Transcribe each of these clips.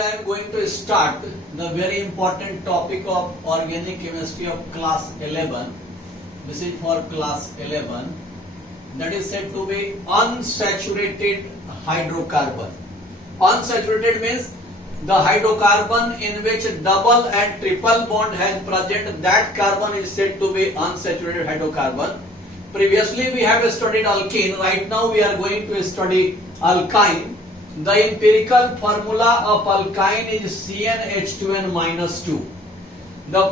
Today I am going to start the very important topic of organic chemistry of class 11. This is for class 11. That is said to be unsaturated hydrocarbon. Unsaturated means the hydrocarbon in which double and triple bond has present, that carbon is said to be unsaturated hydrocarbon. Previously we have studied alkene. Right now we are going to study alkyne. The empirical formula of alkyne is CnH2n minus 2.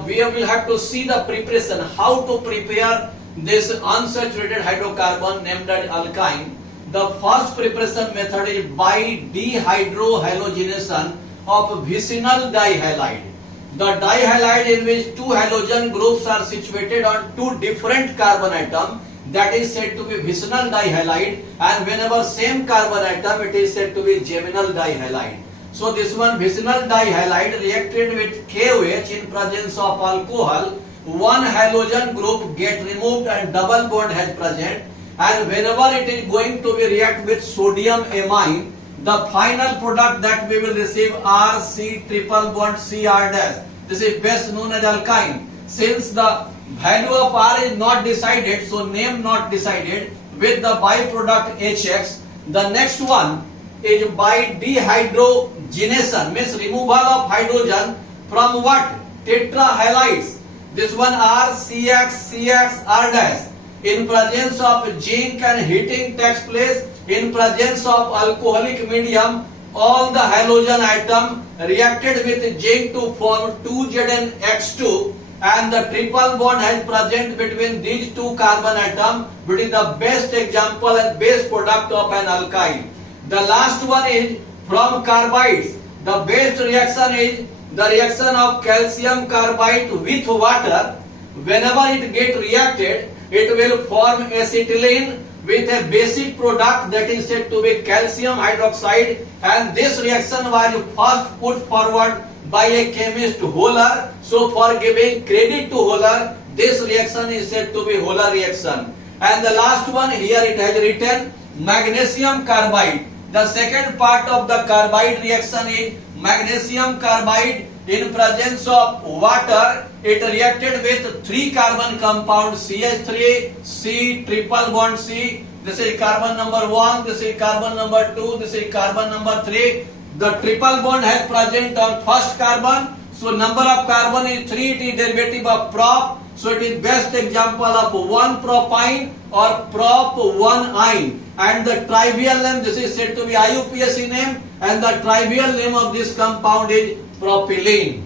We will have to see the preparation, how to prepare this unsaturated hydrocarbon named as alkyne. The first preparation method is by dehydrohalogenation of vicinal dihalide. The dihalide in which two halogen groups are situated on two different carbon atoms, that is said to be vicinal dihalide, and whenever same carbon atom, it is said to be geminal dihalide. So this one vicinal dihalide reacted with KOH in presence of alcohol, one halogen group get removed and double bond has present, and whenever it is going to be react with sodium amine, the final product that we will receive RC triple bond CR dash. This is best known as alkyne. Since the value of R is not decided, so name not decided, with the byproduct HX. The next one is by dehydrogenation, means removal of hydrogen from what? Tetrahalides. This one RCX, CX, R dash. In presence of zinc and heating takes place, in presence of alcoholic medium, all the halogen atom reacted with zinc to form 2ZnX2, and the triple bond has present between these two carbon atoms, which is the best example and base product of an alkyne. The last one is from carbides. The best reaction is the reaction of calcium carbide with water. Whenever it get reacted, it will form acetylene with a basic product that is said to be calcium hydroxide, and this reaction was first put forward by a chemist Holler. So for giving credit to Holler, this reaction is said to be Holler reaction. And the last one here it has written magnesium carbide. The second part of the carbide reaction is magnesium carbide in presence of water. It reacted with three carbon compound CH3, C, triple bond C. This is carbon number 1, this is carbon number 2, this is carbon number 3. The triple bond has present on first carbon. So number of carbon is 3, it is derivative of prop. So it is best example of 1 propyne or prop 1-ine. And the trivial name, this is said to be IUPAC name, and the trivial name of this compound is propylene.